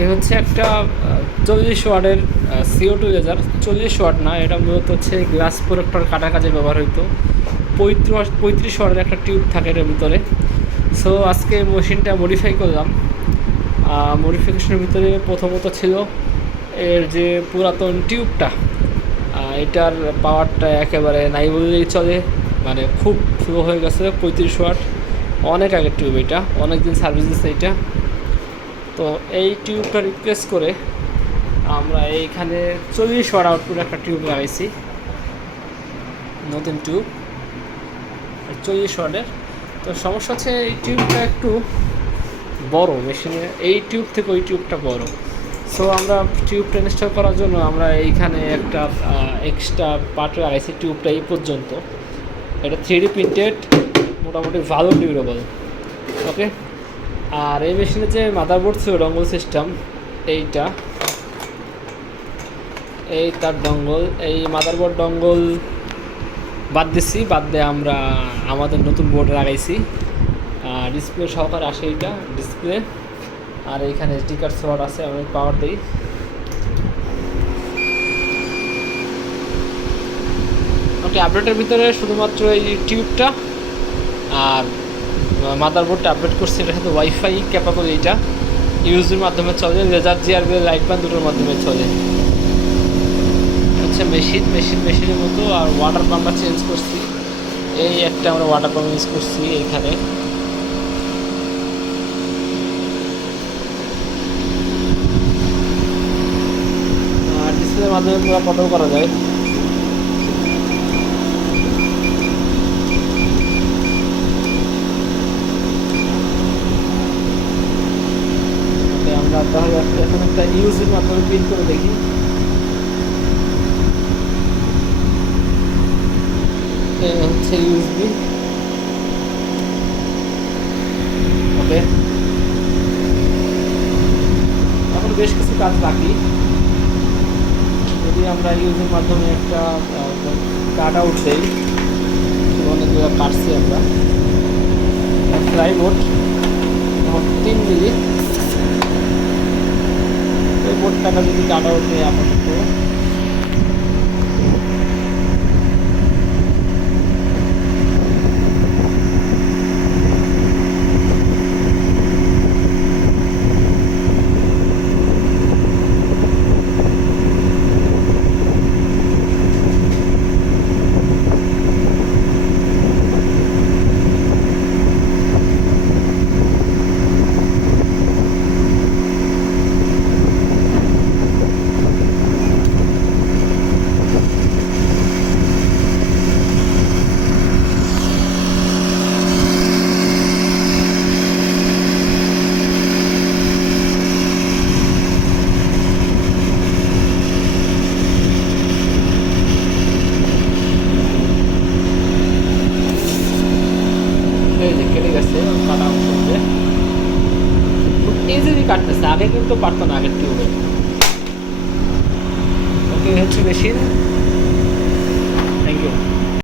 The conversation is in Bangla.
এই হচ্ছে একটা 40 ওয়াটের CO2 লেজার। 40 ওয়াট না, এটা মূলত হচ্ছে গ্লাস প্রোটেক্টর কাটার কাজে ব্যবহার হইতো। 35 ওয়াটের একটা টিউব থাকে এটার ভিতরে। সো আজকে মেশিনটা মডিফাই করলাম। মডিফিকেশনের ভিতরে প্রথমত ছিল এর যে পুরাতন টিউবটা, এটার পাওয়ারটা একেবারে নাই বললেই চলে, মানে খুব স্লো হয়ে গেছে। 35 ওয়াট, অনেক আগের টিউব, এটা অনেক দিন সার্ভিস দিচ্ছে এটা। তো এই টিউবটা রিপ্লেস করে আমরা এইখানে 40 ওয়াট আউটপুট একটা টিউব লাগাইছি, নতুন টিউব 40 ওয়াটের। তো সমস্যা হচ্ছে এই টিউবটা একটু বড়, মেশিনে এই টিউব থেকে ওই টিউবটা বড়। সো আমরা টিউবটা ইনস্টল করার জন্য আমরা এইখানে একটা এক্সট্রা পার্ট লাগাইছি টিউবটা এই পর্যন্ত। এটা 3D প্রিন্টেড, মোটামুটি ভালো ডিউরেবল। ওকে, আর এই মেশিনের যে মাদারবোর্ড ছিল ডঙ্গল সিস্টেম, এইটা এই তার ডঙ্গল, এই মাদারবোর্ড ডঙ্গল বাদ দিচ্ছি, বাদ দিয়ে আমরা আমাদের নতুন বোর্ড লাগাইছি। ডিসপ্লে সহকারে আসে এইটা ডিসপ্লে, আর এইখানে এসডি কার্ড স্লট আছে, আমি পাওয়ার দিই। ওকে, আপডেটের ভিতরে শুধুমাত্র এই টিউবটা আর মাদারবোর্ডটা আপডেট করছি। এটার সাথে ওয়াইফাই ক্যাপাবল, এইটা ইউএসবির মাধ্যমে চলে, লেজার জিআরবি লাইট বান দুটোর মাধ্যমে চলে। হচ্ছে মেশিনের মতো। আর ওয়াটার পাম্পটা চেঞ্জ করছি, এই একটা আমরা ওয়াটার পাম্প ইউজ করছি এইখানে। আর ডিসপ্লের মাধ্যমে পুরো ফটো করা যায়। আমরা তাহলে এখন একটা ইউএসবির মাধ্যমে প্রিন্ট করে দেখি। হচ্ছে ইউএসবি। ওকে, এখন বেশ কিছু কাজ বাকি। যদি আমরা ইউএসবির মাধ্যমে একটা কাট আউট দেই, অনেকগুলো কাটছি আমরা। ফ্লাইবোর্ড 3 মিলি, এই বোর্ডটাকে যদি কাট আউট দেয় আপাতত, এই যে কেটে গেছে কাটা অংশ। খুব ইজিলি কাটতেছে, আগে কিন্তু পারতো না আগের টিউবে। ওকে, হচ্ছে মেশিন।